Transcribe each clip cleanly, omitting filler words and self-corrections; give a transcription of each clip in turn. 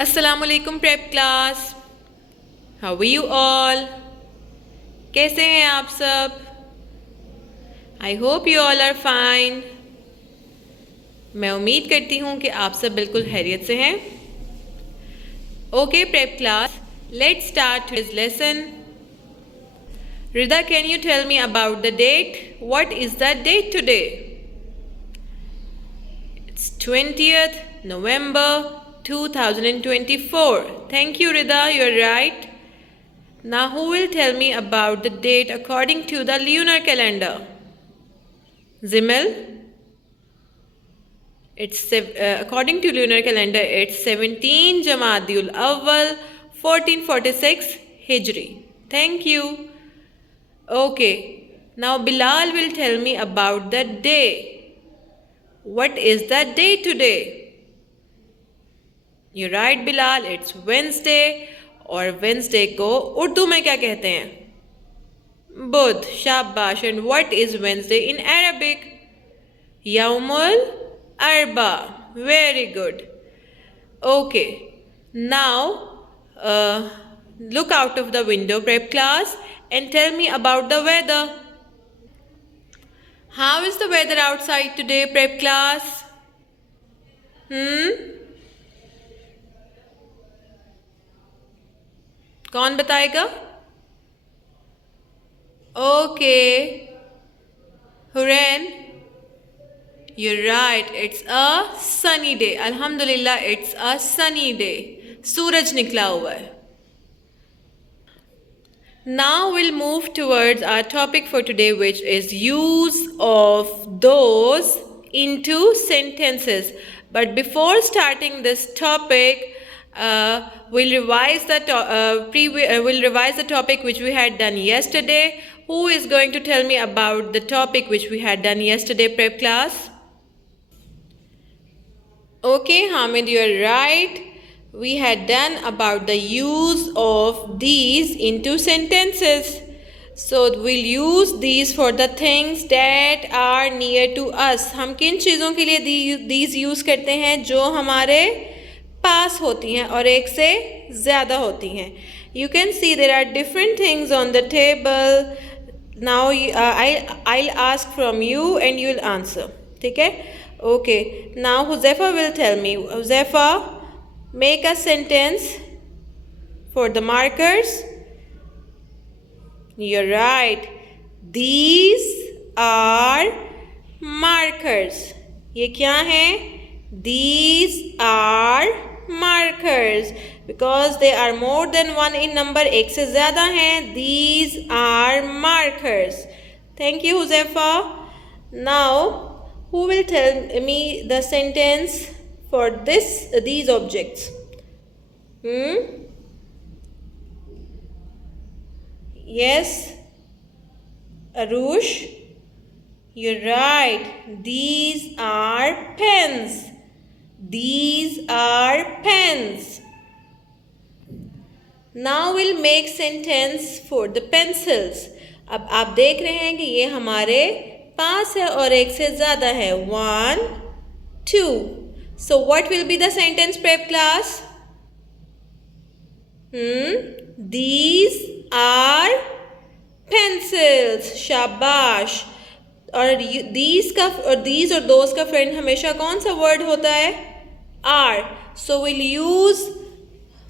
अस्सलामुअलैकुम prep class. How are you all? कैसे हैं आप सब? I hope you all are fine. मैं उम्मीद करती हूँ कि आप सब बिल्कुल खैरियत से हैं। Okay prep class, let's start this lesson. Rida, can you tell me about the date? What is the date today? It's 20th November 2024. Thank you, Rida. You're right. Now, who will tell me about the date according to the lunar calendar? Zimel? According to lunar calendar, it's 17 Jamadul Awwal 1446 Hijri. Thank you. Okay. Now, Bilal will tell me about the day. What is the day today? You're right, Bilal. It's Wednesday. और Wednesday को उर्दू में क्या कहते हैं? बुध। शाबाश। And what is Wednesday in Arabic? यौमुल अरबा। Very good. Okay, now look out of the window prep class and tell me about the weather. How is the weather outside today prep class? कौन बताएगा? ओके, Hurain, you're right. It's a sunny day. Alhamdulillah, it's a sunny day. सूरज निकला हुआ है. Now we'll move towards our topic for today, which is use of those into sentences. But before starting this topic, we'll revise the topic which we had done yesterday. Who is going to tell me about the topic which we had done yesterday, prep class? Okay, Hamid, you're right. We had done about the use of these into sentences. So we'll use these for the things that are near to us. हम किन चीज़ों के लिए these use करते हैं? जो हमारे पास होती हैं और एक से ज़्यादा होती हैं. You can see there are different things on the table. Now I'll ask from you and you'll answer. ठीक है? Okay. Now Huzaifa will tell me. Huzaifa, make a sentence for the markers. You're right. These are markers. ये क्या हैं? These are markers because they are more than one in number. एक से ज़्यादा हैं. These are markers. Thank you, Huzaifa. Now, who will tell me the sentence for these objects? Yes, Arush, you're right. These are pens. These are pens. Now we'll make sentence for the pencils. अब आप देख रहे हैं कि ये हमारे पास है और एक से ज़्यादा है. 1, 2. So what will be the sentence, prep class? These are pencils. शाबाश. और these और those का फ्रेंड हमेशा कौन सा वर्ड होता है? are. So we'll use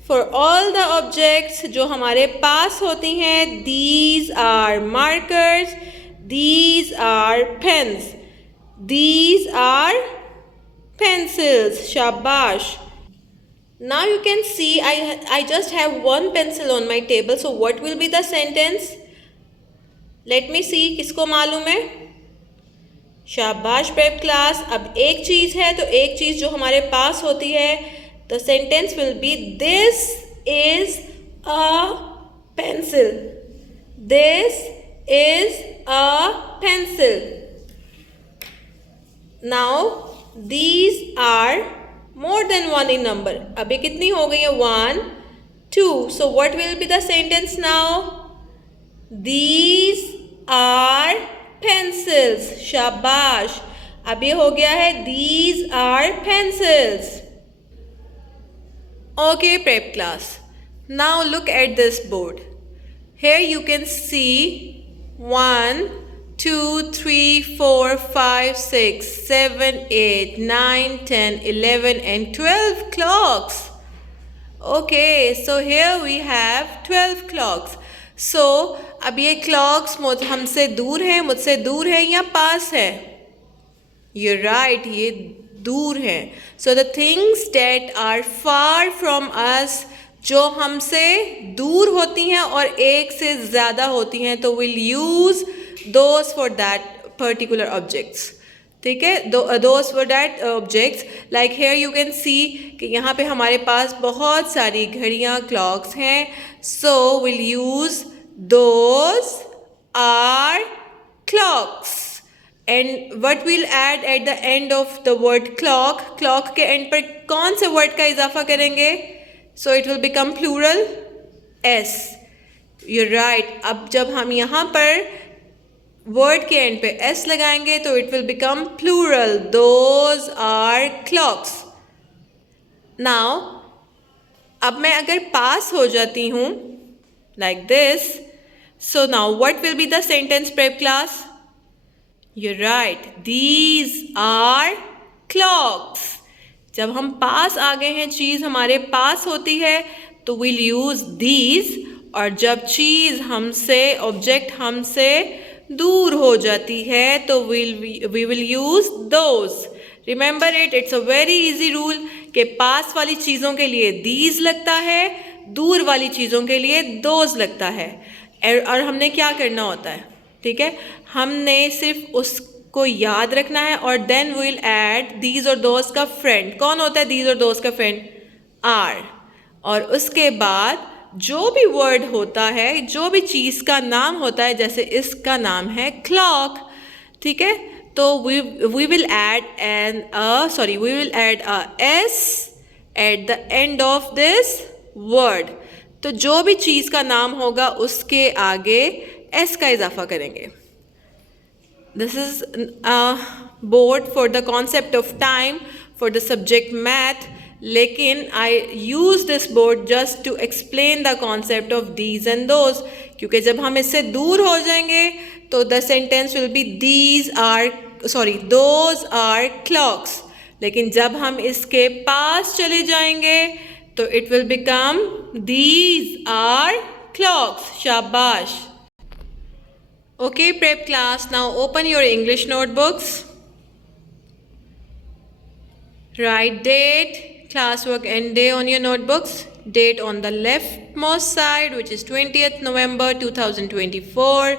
for all the objects जो हमारे पास होती हैं. These are markers. These are pens. These are pencils. Shabash. Now you can see I just have one pencil on my table. So what will be the sentence? Let me see. किसको मालूम है? शाबाश prep class. अब एक चीज़ है तो एक चीज़ जो हमारे पास होती है. The sentence will be this is a pencil. This is a pencil. Now these are more than one in number. अभी कितनी हो गई है? 1, 2. So what will be the sentence now? These are pencils. शाबाश. अब ये हो गया है these are pencils. Okay, prep class. Now look at this board. Here you can see 1, 2, 3, 4, 5, 6, 7, 8, 9, 10, 11 and 12 clocks. Okay, so here we have 12 clocks. So अब ये clocks हमसे दूर है, मुझसे दूर है या पास है? You're right, ये दूर है. So the things that are far from us, जो हमसे दूर होती हैं और एक से ज़्यादा होती हैं, तो we'll use those for that particular objects. ठीक है, those for that objects. Like here you can see कि यहाँ पे हमारे पास बहुत सारी घड़ियाँ clocks हैं. So we'll use those are clocks. And what we'll add at the end of the word clock, clock के end पर कौन से word का इजाफा करेंगे? So it will become plural s. You're right. अब जब हम यहाँ पर word के end पे s लगाएंगे तो it will become plural. Those are clocks. Now अब मैं अगर पास हो जाती हूँ like this, so now what will be the sentence prep class? You're right. These are clocks. जब हम पास आ गए हैं, चीज़ हमारे पास होती है तो we'll use these. और जब चीज़ हमसे, ऑब्जेक्ट हमसे दूर हो जाती है तो we will use those. Remember it. It's a very easy rule कि पास वाली चीज़ों के लिए these लगता है, दूर वाली चीज़ों के लिए those लगता है. और हमने क्या करना होता है? ठीक है, हमने सिर्फ उसको याद रखना है और देन विल ऐड दीज और दोज का फ्रेंड. कौन होता है दीज और दोज का फ्रेंड? आर. और उसके बाद जो भी वर्ड होता है, जो भी चीज़ का नाम होता है, जैसे इसका नाम है क्लॉक. ठीक है, तो we will add a S at the end of this word. तो जो भी चीज़ का नाम होगा उसके आगे एस का इजाफा करेंगे. This is board for the concept of time for the subject math. लेकिन I use this board just to explain the concept of these and those, क्योंकि जब हम इससे दूर हो जाएंगे तो the sentence will be those are clocks. लेकिन जब हम इसके पास चले जाएंगे तो it will become these are clocks. Shabash. Okay, prep class. Now open your English notebooks. Write date, classwork and day on your notebooks. Date on the leftmost side, which is 20th November 2024.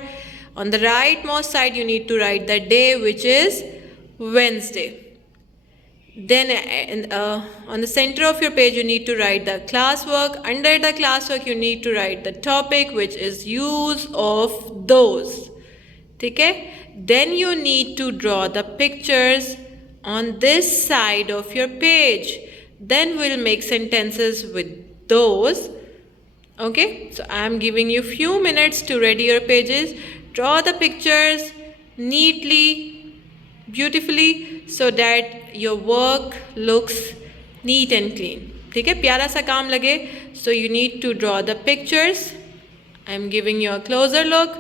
On the rightmost side, you need to write the day, which is Wednesday. Then on the center of your page you need to write the classwork. Under the classwork you need to write the topic, which is use of those. ठीक है, then you need to draw the pictures on this side of your page. Then we'll make sentences with those. Okay, so I am giving you few minutes to ready your pages. Draw the pictures neatly, beautifully, so that your work looks neat and clean. ठीक है, प्यारा सा काम लगे. So you need to draw the pictures. I am giving you a closer look.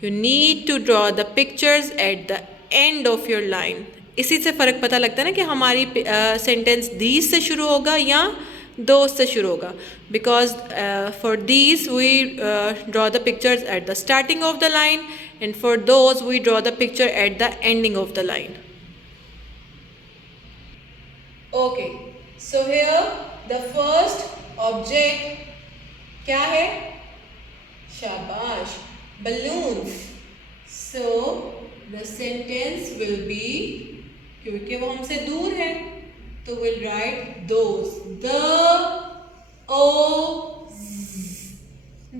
You need to draw the pictures at the end of your line. इसी से फ़र्क पता लगता है ना कि हमारी सेंटेंस these से शुरू होगा या those से शुरू होगा. Because for these we draw the pictures at the starting of the line, and for those we draw the picture at the ending of the line. Okay, so here the first object क्या है? शाबाश, balloons. So the sentence will be, क्योंकि वो हमसे दूर है तो we'll write those.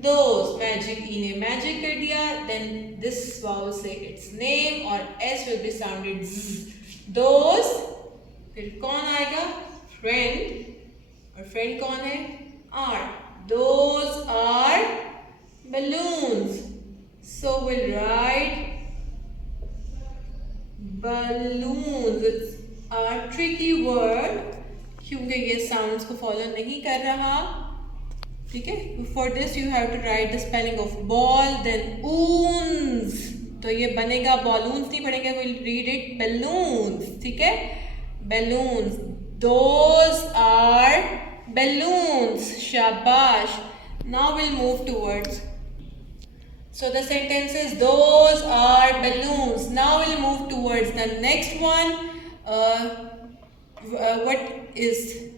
Those. Magic E ने magic कर दिया. Then this vowel say its name और S will be sounded Z. Those. फिर कौन आएगा? Friend. और friend कौन है? R. Those are balloons. So we'll write balloons. It's a tricky word. क्योंकि ये साउंड्स को फॉलो नहीं कर रहा। ठीक है, for this you have to write the spelling of ball then ones, तो ये बनेगा बॉलून्स नहीं पढ़ेंगे, विल रीड इट बलून्स। ठीक है, बलून्स, दोज आर बलून्स, शाबाश। Now will move towards, so the sentence is those are balloons. Now we'll move towards the next one.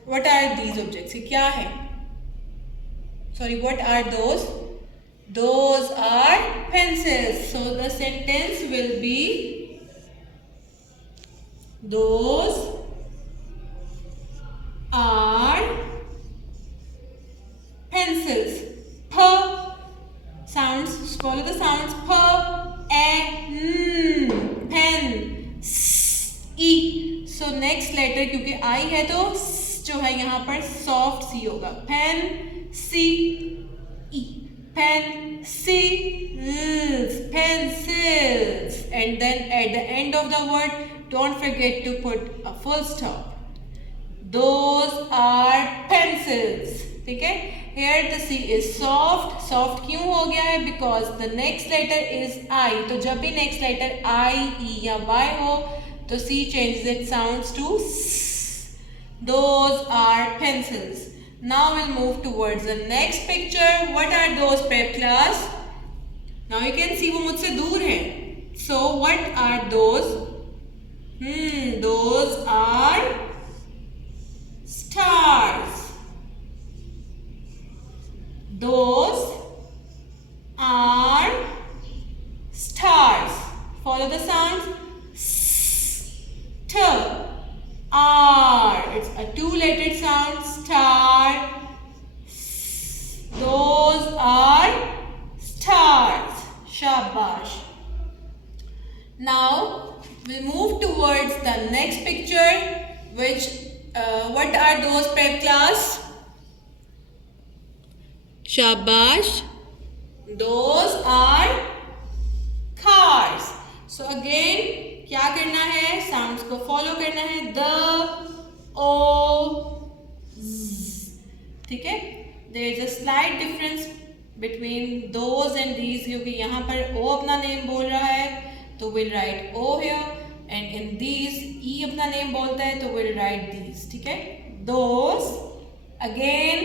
What are these objects? ये क्या है? Sorry, what are those? Those are pencils. So the sentence will be those are pencils. P sounds, follow the sounds. P, A, N, pen, S, E. So next letter क्योंकि I है तो जो है यहाँ पर soft C होगा. Pen, C, E. Pencils, pencils. And then at the end of the word, don't forget to put a full stop. Those are pencils. ठीक है, here the C is soft. Soft क्यों हो गया है? Because the next letter is I. तो जब भी next letter I, E या Y हो तो C changes its sounds to S. Those are pencils. Now we'll move towards the next picture. What are those, prep class? Now you can see वो मुझसे दूर है. So what are those? Those are stars. Those are stars. Follow the sounds. T, R. It's a two-lettered sound. Star. Those are stars. Shabash. Now we'll move towards the next picture. Which what are those, prep class? Shabash. Those are cars. So again क्या करना है? Sounds को follow करना है. The, ओ, ज. ठीक है, there is a slight difference between those and these, क्योंकि यहाँ पर ओ अपना नेम बोल रहा है तो will write O here, and in these E अपना नेम बोलता है तो विल राइट दीज. ठीक है, दोज अगेन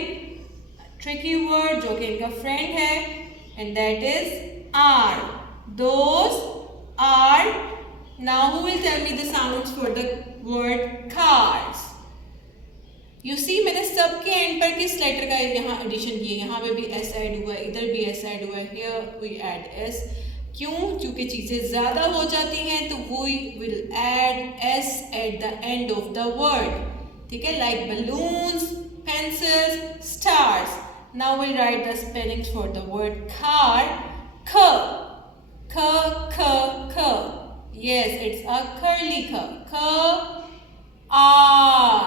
ट्रिकी वर्ड जो कि इनका फ्रेंड है, and that is are. Those are. Now who will tell me the sounds for the word cars? You see मैंने सबके एंड पर किस लेटर का यहाँ एडिशन किया. यहाँ पे भी एस ऐड हुआ है, इधर भी एस ऐड हुआ है. Here we add s. क्यों? क्योंकि चीज़ें ज़्यादा हो जाती हैं तो we will add s at the end of the word. ठीक है, like balloons, pencils, stars. Now we'll write the spellings for the word car. K, k, k, k. Yes, it's a curly k. K, R.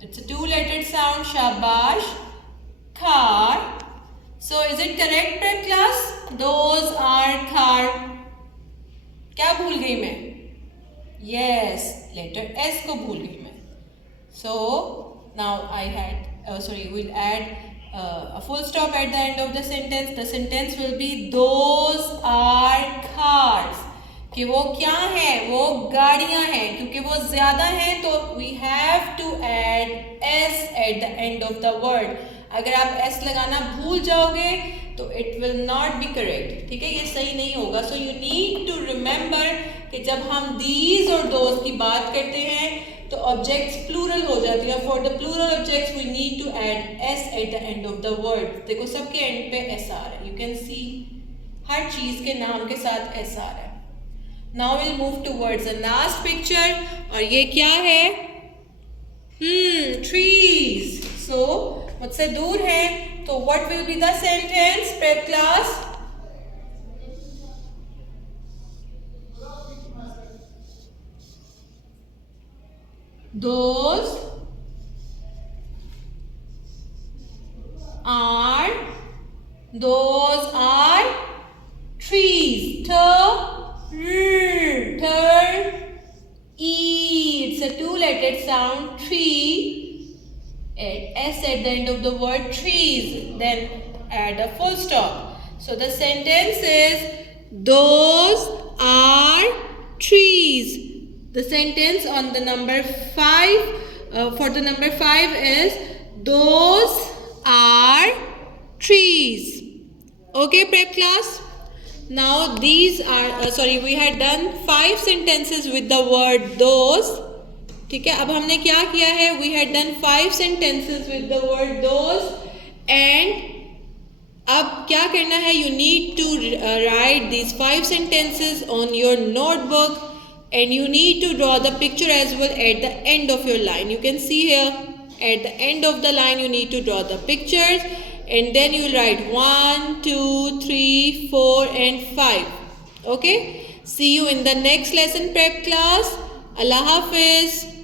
It's a two-lettered sound. Shabash. Car. So is it correct, prep class? Those are car. क्या भूल गई मैं? Yes, letter S को भूल गई मैं. So now I had we'll add a full stop at the end of the sentence. The sentence will be those are cars. कि वो क्या है? वो गाड़ियां हैं. क्योंकि वो ज्यादा हैं तो we have to add s at the end of the word. अगर आप s लगाना भूल जाओगे तो it will not be correct. ठीक है, ये सही नहीं होगा. So you need to remember कि जब हम these और those की बात करते हैं तो objects plural हो जाती है. For the plural objects we need to add s at the end of the word. देखो सबके end पे s आ रहा है. You can see हर चीज के नाम के साथ s आ रहा है. Now we'll move towards the last picture. और ये क्या है? Trees. So मुझसे दूर है तो what will be the sentence, prep class? Those are trees. It's a two-lettered sound. Tree. add s at the end of the word trees, then add a full stop. So the sentence is those are trees. The sentence on the number 5 for the number 5 is those are trees. Okay, prep class. Now these are we had done 5 sentences with the word those. ठीक है, अब हमने क्या किया है? We had done 5 sentences with the word those and अब क्या करना है? You need to write these 5 sentences on your notebook and you need to draw the picture as well at the end of your line. You can see here at the end of the line you need to draw the pictures and then you will write 1, 2, 3, 4 and 5. Okay? See you in the next lesson prep class. Allah Hafiz.